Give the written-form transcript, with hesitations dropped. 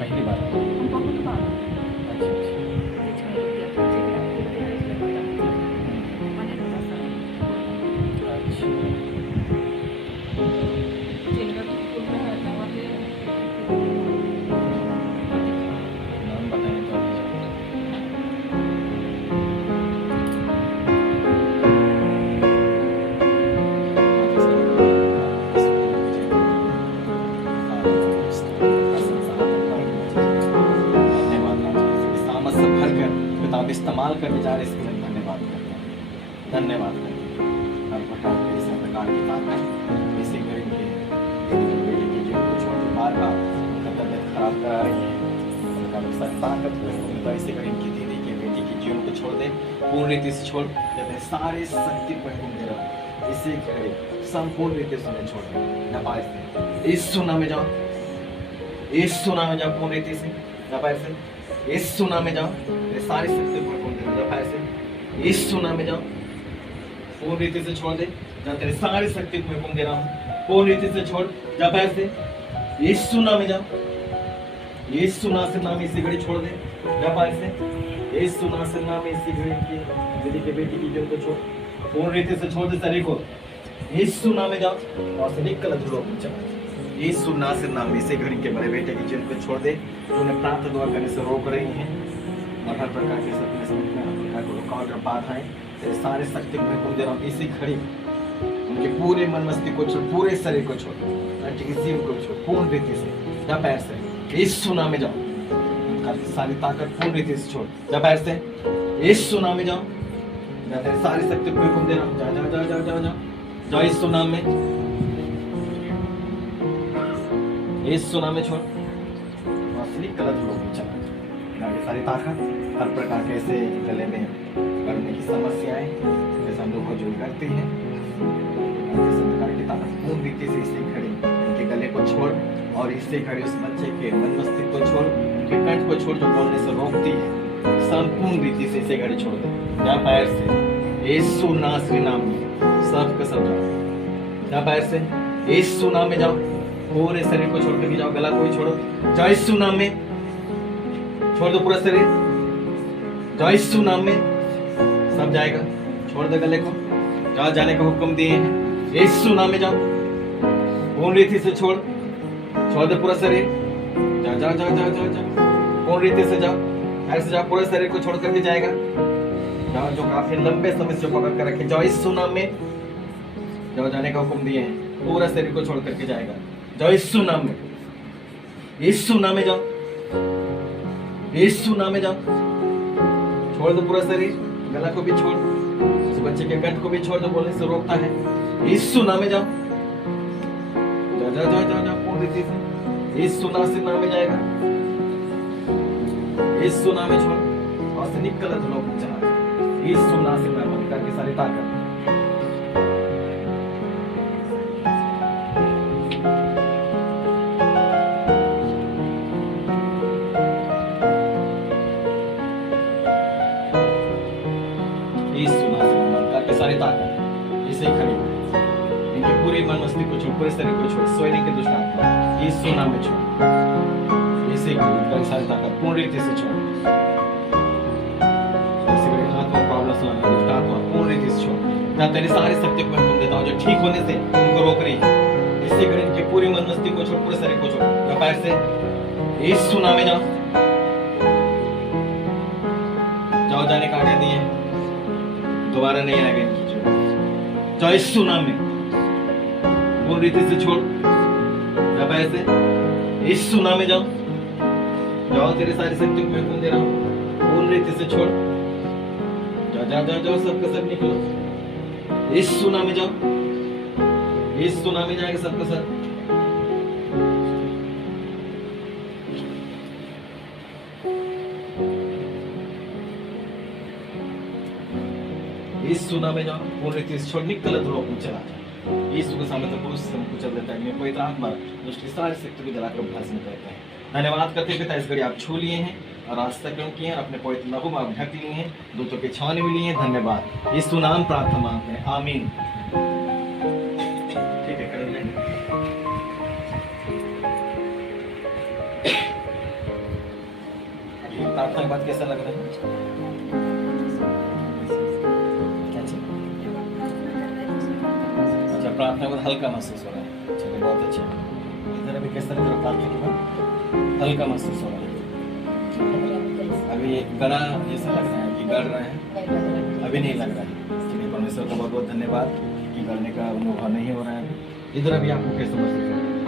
पहली बार? बहुत बार अच्छा अच्छा। बरेच वेळा गेले. जिकडे फिरते तिकडे बघा. म्हणे ना तसं. अच्छा चेहरा तो पूर्ण हटावाले नाम बताएं तो आप किताब इस्तेमाल करने जा रहे इसके लिए धन्यवाद करते हैं। धन्यवाद करते हैं हर प्रकार के इस प्रकार की बातें इसी करेंगे बेटे की जो कुछ बार बार उनका तबियत खराब करा रही है उनका नुकसान ताकत उनका इसी करें की दीदी की बेटी की जीवन को छोड़ दे पूर्ण रीति से छोड़ कहते हैं सारे शक्ति पर घूमते रहो इसी घड़ी संपूर्ण रीति से उन्हें छोड़ दे नपाए से इस सुना में जाओ इस सुना में जाओ पूर्ण रीति से नपाए से इस सुना में जाओ ये सारी शक्ति पर घूमते रहो नपाए से इस सुना में जाओ पूर्ण रीति से छोड़ दे जहाँ तेरे सारी शक्ति को मैं घूम दे रहा हूँ पूर्ण रीति से छोड़ जा पैर से इस सुना में जाओ इस सुना से नाम इसी घड़ी छोड़ दे जा पैर से इस सुना से नाम इसी घड़ी की दीदी के बेटी की जो को छोड़ पूर्ण रीति से छोड़ दे शरीर को इस सुना में जाओ और से निकल धुलो चला इस सुना से नाम इसी घड़ी के बड़े बेटे की जीवन को छोड़ दे जो उन्हें प्राप्त दुआ करने से रोक रही हैं और हर प्रकार के सपने समझ हर प्रकार को रुकावट और बाधाएं तेरे सारे शक्ति को मैं दे रहा हूँ इसी घड़ी उनके पूरे मन मस्तिष्क को छोड़ पूरे शरीर को छोड़ जीव को छोड़ पूर्ण रीति से जा पैर से इस सुना में जाओ उनका सारी ताकत पूर्ण रीति से छोड़ जा पैर से इस सुना में जाओ मैं तेरे सारी शक्ति को मैं दे रहा हूँ जा जा जा जा जा जा जाओ इस सुना में इस सुना में छोड़ असली गलत लोग चला आगे सारी ताकत हर प्रकार के ऐसे गले में करने की समस्याएं जैसे हम लोग को जो करती हैं ऐसे प्रकार की ताकत पूर्ण रीति से इससे खड़ी उनके गले को छोड़ और इससे खड़ी उस बच्चे के मन मस्तिष्क को छोड़ उनके कंठ को छोड़ जो बोलने से रोकती है संपूर्ण रीति से इसे घड़ी छोड़ दे जा पैर से यीशु नासरी नाम में सब का सब जाओ जा पैर से यीशु नाम में जाओ पूरे शरीर को छोड़ के जाओ गला को भी छोड़ो जाओ यीशु नाम में छोड़ दो पूरा शरीर जाओ यीशु नाम में सब जाएगा छोड़ दो गले को जाओ जाने का हुक्म दिए हैं यीशु नाम में जाओ पूर्ण रीति से छोड़ दो पूरा शरीर जाओ जाओ जाओ जाओ जाओ जाओ पूर्ण रीति से जाओ ऐसे जाओ पूरे शरीर को छोड़ करके जाएगा जाओ जो काफी लंबे समय से पकड़ कर रखे जाओ यीशु नाम में जाओ जाने का हुक्म दिए हैं पूरा शरीर को छोड़ करके जाएगा जाओ यीशु नाम में यीशु नाम में जाओ यीशु नाम में जाओ छोड़ दो पूरा शरीर गला को भी छोड़ उस बच्चे के कंठ को भी छोड़ दो बोलने से रोकता है यीशु नाम में जाओ जा जा जा जा जा पूर्ण रीति से यीशु नाम से नाम में जाएगा यीशु नाम में छोड़ और से निकल लोग चला यीशु नाम से नाम करके सारी ताकत सारी ताकत इसे खड़ी इनके पूरे मन मस्तिष्क को छोड़ पूरे शरीर को छोड़ सोने के दुष्ट आत्मा यीशु नाम में छोड़ इसे खड़ी सारी ताकत पूर्ण रीति से छोड़ आत्मा प्रॉब्लम दुष्ट आत्मा पूर्ण रीति से छोड़ मैं तेरी सारी शक्ति को तुम देता हूँ जो ठीक होने से उनको रोक रही है इसे खड़ी इनके पूरे मन मस्तिष्क को छोड़ पूरे शरीर को छोड़ पैर से यीशु नाम में जाओ जाओ जाने का आज्ञा दिए दोबारा नहीं आएगा इनकी जो यीशु नाम में पूर्ण रीति से छोड़ जब ऐसे यीशु नाम में जाओ जाओ तेरी सारी शक्ति को मैं दे रहा हूँ पूर्ण रीति से छोड़ जाओ जाओ जाओ जाओ सबका सब निकलो यीशु नाम में जाओ यीशु नाम में जाएगा सबका सब यीशु नाम में जाओ पूर्ण रीति से छोड़ निकल लोग चला जाए यीशु के सामने तो पुरुष से कुचल देता है कोई आत्मा दुष्ट की सारी शक्ति को जलाकर भस्म करते हैं धन्यवाद करते पिता इस घड़ी आप छू लिए हैं और रास्ता क्यों किए हैं अपने पवित्र लहू में आप ढक लिए हैं दूतों के छावनी में लिए हैं धन्यवाद यीशु नाम प्रार्थना मांगते हैं आमीन ठीक है कर लें प्रार्थना के बाद कैसा लग रहा है? क्या चीज? अच्छा, प्रार्थना के बाद हल्का महसूस हो रहा है। चलिए, बहुत अच्छा। इधर अभी कैसा लग रहा है? प्रार्थना के बाद हल्का महसूस हो रहा है। अभी गला जैसा लग रहा है कि गड़ रहा है? अभी नहीं लग रहा है। चलिए, परमेश्वर का बहुत बहुत धन्यवाद कि गलने का अनुभव नहीं हो रहा है। इधर अभी आपको कैसा महसूस हो रहा है?